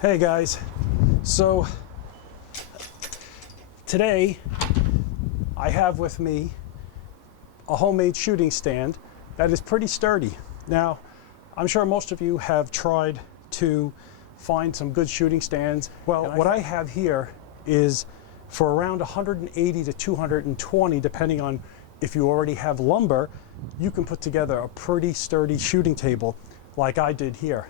Hey guys, so today I have with me a homemade shooting stand that is pretty sturdy. Now, I'm sure most of you have tried to find some good shooting stands. Well, what I have here is for around 180 to 220, depending on if you already have lumber, you can put together a pretty sturdy shooting table like I did here.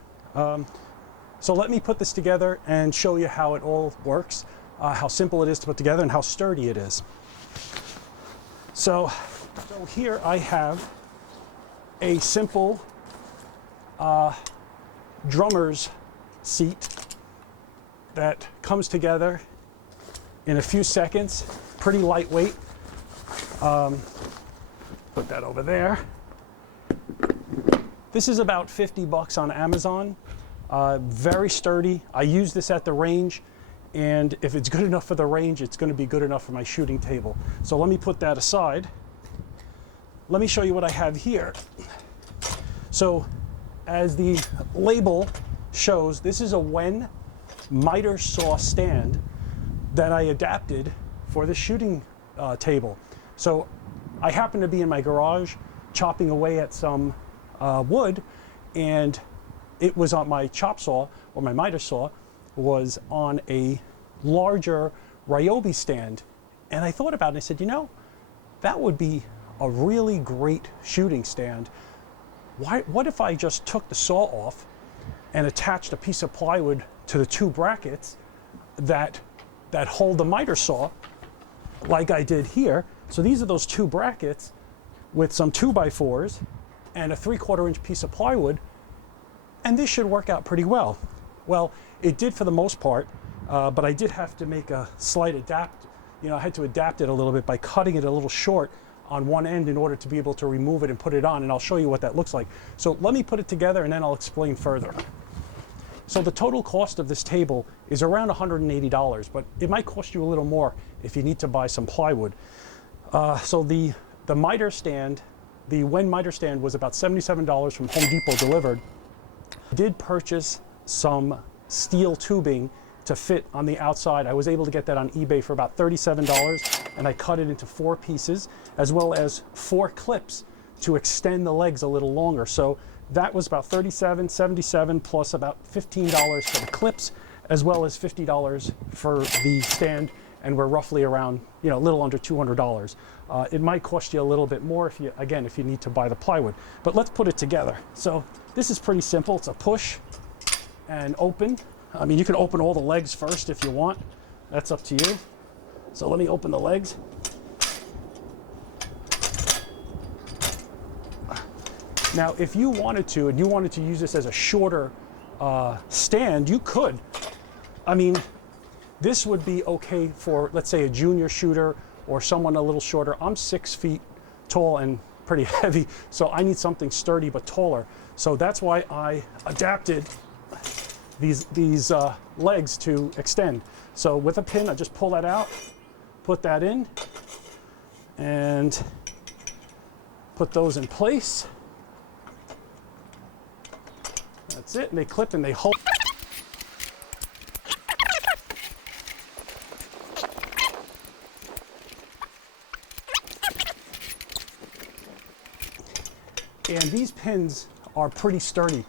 So let me put this together and show you how it all works, how simple it is to put together and how sturdy it is. So here I have a simple drummer's seat that comes together in a few seconds, pretty lightweight. Put that over there. This is about 50 bucks on Amazon. Very sturdy. I use this at the range, and if it's good enough for the range, it's going to be good enough for my shooting table. So let me put that aside. Let me show you what I have here. So as the label shows, this is a Wen miter saw stand that I adapted for the shooting table. So I happen to be in my garage chopping away at some wood, and it was on my chop saw, or my miter saw, was on a larger Ryobi stand. And I thought about it and I said, you know, that would be a really great shooting stand. What if I just took the saw off and attached a piece of plywood to the two brackets that hold the miter saw, like I did here. So these are those two brackets with some 2x4s and a 3/4 inch piece of plywood. And this should work out pretty well. Well, it did for the most part, but I did have to make a slight adapt. I had to adapt it a little bit by cutting it a little short on one end in order to be able to remove it and put it on, and I'll show you what that looks like. So let me put it together and then I'll explain further. So the total cost of this table is around $180, but it might cost you a little more if you need to buy some plywood. So the miter stand, the Wen miter stand, was about $77 from Home Depot delivered. I did purchase some steel tubing to fit on the outside. I was able to get that on eBay for about $37, and I cut it into 4 pieces, as well as 4 clips to extend the legs a little longer. So that was about $77 plus about $15 for the clips, as well as $50 for the stand, and we're roughly around, a little under $200. It might cost you a little bit more if you need to buy the plywood. But let's put it together. So this is pretty simple. It's a push and open. I mean, you can open all the legs first if you want. That's up to you. So let me open the legs. Now, if you wanted to, and you wanted to use this as a shorter stand, you could. I mean, this would be okay for, let's say, a junior shooter or someone a little shorter. I'm 6 feet tall and pretty heavy, so I need something sturdy but taller. So that's why I adapted these legs to extend. So with a pin, I just pull that out, put that in, and put those in place. That's it, and they clip and they hold. And these pins are pretty sturdy.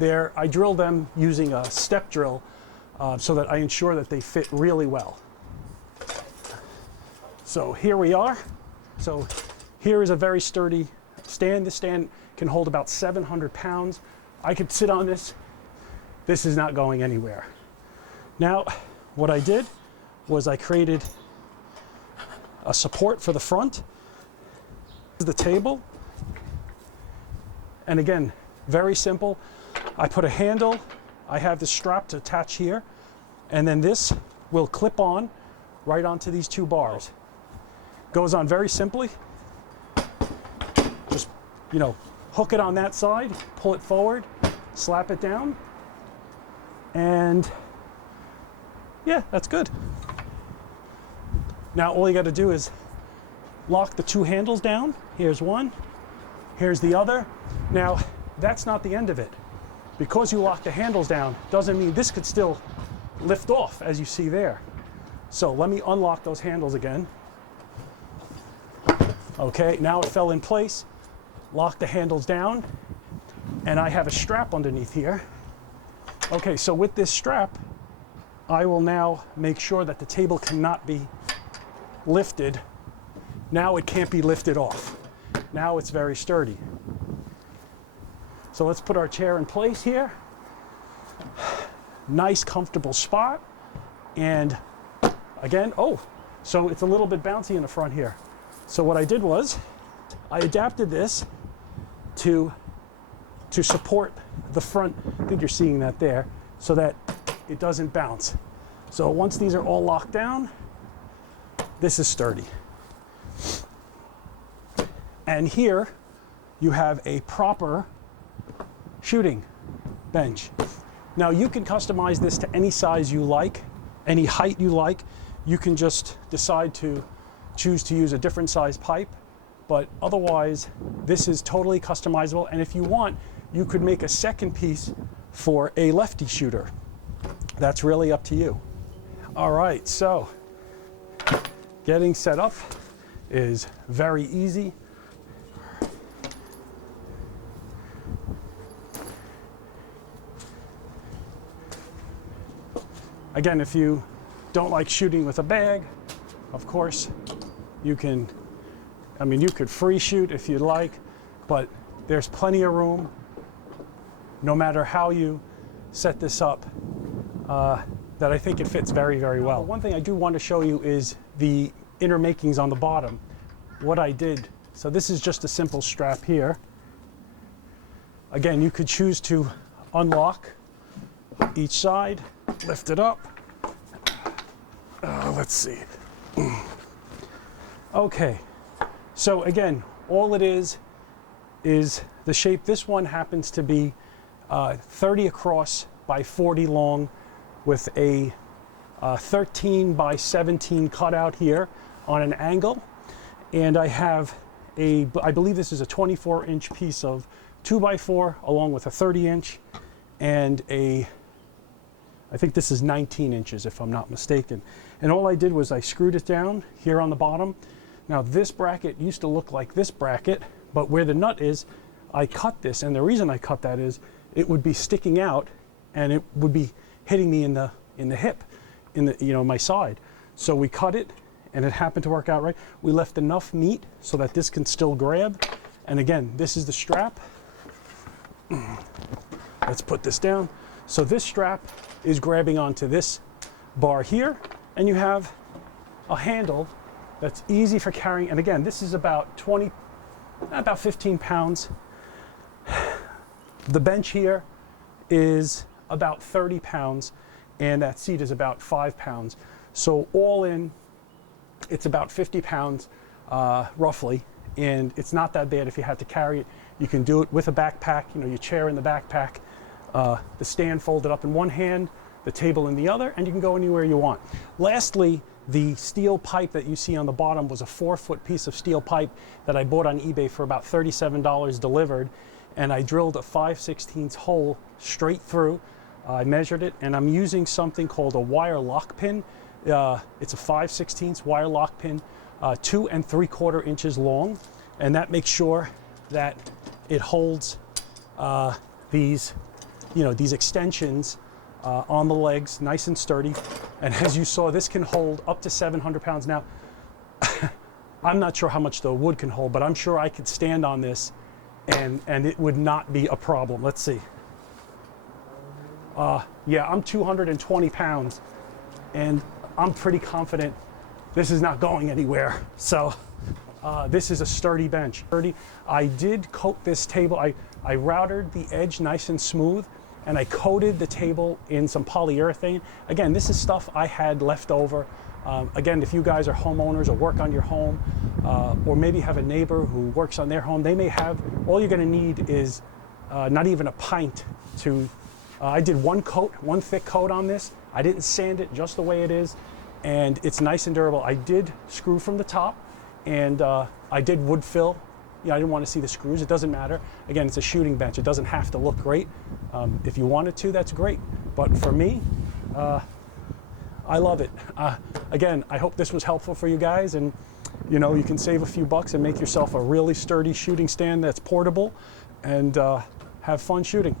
I drill them using a step drill so that I ensure that they fit really well. So here we are. So here is a very sturdy stand. This stand can hold about 700 pounds. I could sit on this. This is not going anywhere. Now, what I did was I created a support for the front. This is the table. And again, very simple. I put a handle, I have the strap to attach here, and then this will clip on right onto these 2 bars. Goes on very simply. Just, hook it on that side, pull it forward, slap it down, and yeah, that's good. Now all you got to do is lock the 2 handles down. Here's one, here's the other. Now, that's not the end of it. Because you lock the handles down doesn't mean this could still lift off, as you see there. So let me unlock those handles again. Okay, now it fell in place. Lock the handles down, and I have a strap underneath here. Okay, so with this strap, I will now make sure that the table cannot be lifted. Now it can't be lifted off. Now it's very sturdy. So let's put our chair in place here. Nice, comfortable spot. And again, oh, so it's a little bit bouncy in the front here. So what I did was, I adapted this to support the front. I think you're seeing that there, so that it doesn't bounce. So once these are all locked down, this is sturdy. And here you have a proper shooting bench. Now you can customize this to any size you like, any height you like. You can just decide to choose to use a different size pipe, but otherwise this is totally customizable. And if you want, you could make a second piece for a lefty shooter. That's really up to you. All right, so getting set up is very easy. Again, if you don't like shooting with a bag, of course, you can, you could free shoot if you'd like, but there's plenty of room, no matter how you set this up, that I think it fits very, very well. One thing I do want to show you is the inner makings on the bottom. What I did, so this is just a simple strap here. Again, you could choose to unlock each side, lift it up. Let's see. Okay, so again, all it is the shape. This one happens to be 30 across by 40 long, with a 13 by 17 cutout here on an angle. And I have I believe this is a 24-inch piece of 2x4 along with a 30-inch and I think this is 19 inches if I'm not mistaken. And all I did was I screwed it down here on the bottom. Now this bracket used to look like this bracket, but where the nut is, I cut this, and the reason I cut that is it would be sticking out and it would be hitting me in the hip, in the my side. So we cut it, and it happened to work out right. We left enough meat so that this can still grab. And again, this is the strap. Let's put this down. So this strap is grabbing onto this bar here, and you have a handle that's easy for carrying. And again, this is about 15 pounds. The bench here is about 30 pounds, and that seat is about 5 pounds. So all in, it's about 50 pounds roughly, and it's not that bad if you had to carry it. You can do it with a backpack, your chair in the backpack, the stand folded up in one hand, the table in the other, and you can go anywhere you want. Lastly, the steel pipe that you see on the bottom was a 4-foot piece of steel pipe that I bought on eBay for about $37 delivered, and I drilled a 5/16 hole straight through. I measured it, and I'm using something called a wire lock pin. It's a 5/16 wire lock pin, 2 3/4 inches long, and that makes sure that it holds these extensions on the legs nice and sturdy. And as you saw, this can hold up to 700 pounds. Now, I'm not sure how much the wood can hold, but I'm sure I could stand on this and it would not be a problem. Let's see. Yeah, I'm 220 pounds, and I'm pretty confident this is not going anywhere. So this is a sturdy bench. I did coat this table. I routered the edge nice and smooth, and I coated the table in some polyurethane. Again, this is stuff I had left over. Again, if you guys are homeowners or work on your home, or maybe have a neighbor who works on their home, they may have, all you're gonna need is not even a pint to, I did one thick coat on this. I didn't sand it, just the way it is, and it's nice and durable. I did screw from the top, and I did wood fill. I didn't want to see the screws. It doesn't matter. Again, it's a shooting bench. It doesn't have to look great. If you wanted to, that's great. But for me, I love it. Again, I hope this was helpful for you guys, and you know, you can save a few bucks and make yourself a really sturdy shooting stand that's portable, and have fun shooting.